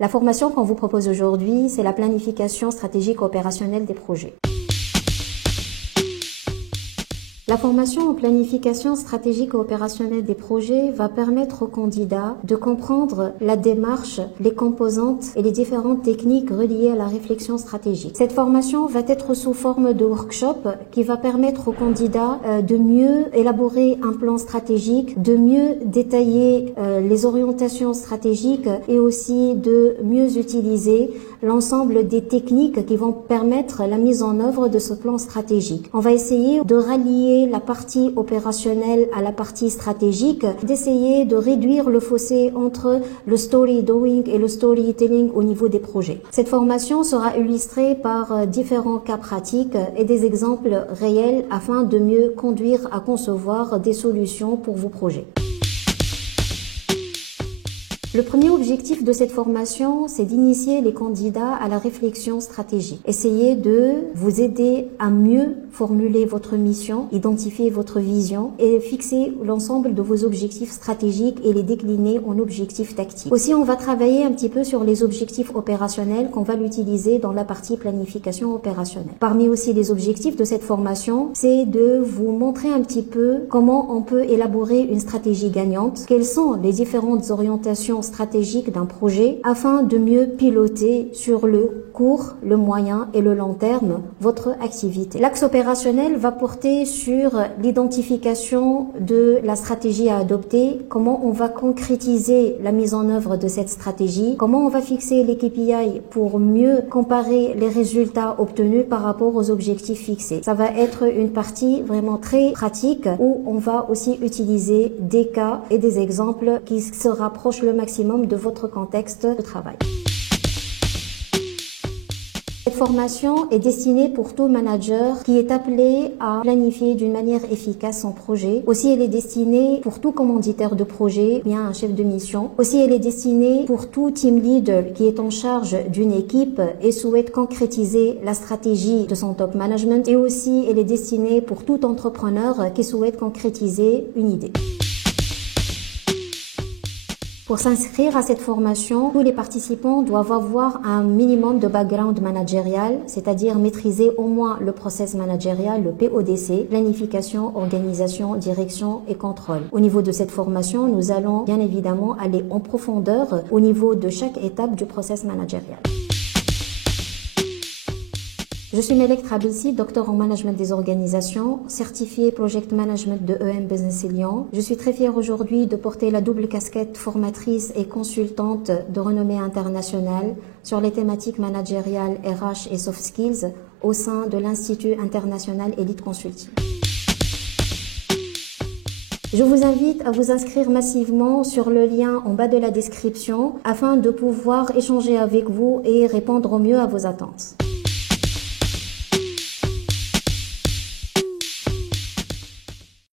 La formation qu'on vous propose aujourd'hui, c'est la planification stratégique opérationnelle des projets. La formation en planification stratégique et opérationnelle des projets va permettre aux candidats de comprendre la démarche, les composantes et les différentes techniques reliées à la réflexion stratégique. Cette formation va être sous forme de workshop qui va permettre aux candidats de mieux élaborer un plan stratégique, de mieux détailler les orientations stratégiques et aussi de mieux utiliser l'ensemble des techniques qui vont permettre la mise en œuvre de ce plan stratégique. On va essayer de rallier la partie opérationnelle à la partie stratégique, d'essayer de réduire le fossé entre le story doing et le storytelling au niveau des projets. Cette formation sera illustrée par différents cas pratiques et des exemples réels afin de mieux conduire à concevoir des solutions pour vos projets. Le premier objectif de cette formation, c'est d'initier les candidats à la réflexion stratégique. Essayez de vous aider à mieux formuler votre mission, identifier votre vision et fixer l'ensemble de vos objectifs stratégiques et les décliner en objectifs tactiques. Aussi, on va travailler un petit peu sur les objectifs opérationnels qu'on va l'utiliser dans la partie planification opérationnelle. Parmi aussi les objectifs de cette formation, c'est de vous montrer un petit peu comment on peut élaborer une stratégie gagnante, quelles sont les différentes orientations stratégique d'un projet afin de mieux piloter sur le court, le moyen et le long terme votre activité. L'axe opérationnel va porter sur l'identification de la stratégie à adopter, comment on va concrétiser la mise en œuvre de cette stratégie, comment on va fixer les KPI pour mieux comparer les résultats obtenus par rapport aux objectifs fixés. Ça va être une partie vraiment très pratique où on va aussi utiliser des cas et des exemples qui se rapprochent le maximum de votre contexte de travail. Cette formation est destinée pour tout manager qui est appelé à planifier d'une manière efficace son projet. Aussi, elle est destinée pour tout commanditaire de projet, bien un chef de mission. Aussi, elle est destinée pour tout team leader qui est en charge d'une équipe et souhaite concrétiser la stratégie de son top management. Et aussi, elle est destinée pour tout entrepreneur qui souhaite concrétiser une idée. Pour s'inscrire à cette formation, tous les participants doivent avoir un minimum de background managérial, c'est-à-dire maîtriser au moins le process managérial, le PODC, planification, organisation, direction et contrôle. Au niveau de cette formation, nous allons bien évidemment aller en profondeur au niveau de chaque étape du process managérial. Je suis Melek Trabelsi, docteur en management des organisations, certifiée Project Management de EM Business Lyon. Je suis très fière aujourd'hui de porter la double casquette formatrice et consultante de renommée internationale sur les thématiques managériales, RH et soft skills au sein de l'Institut international Elite Consulting. Je vous invite à vous inscrire massivement sur le lien en bas de la description afin de pouvoir échanger avec vous et répondre au mieux à vos attentes.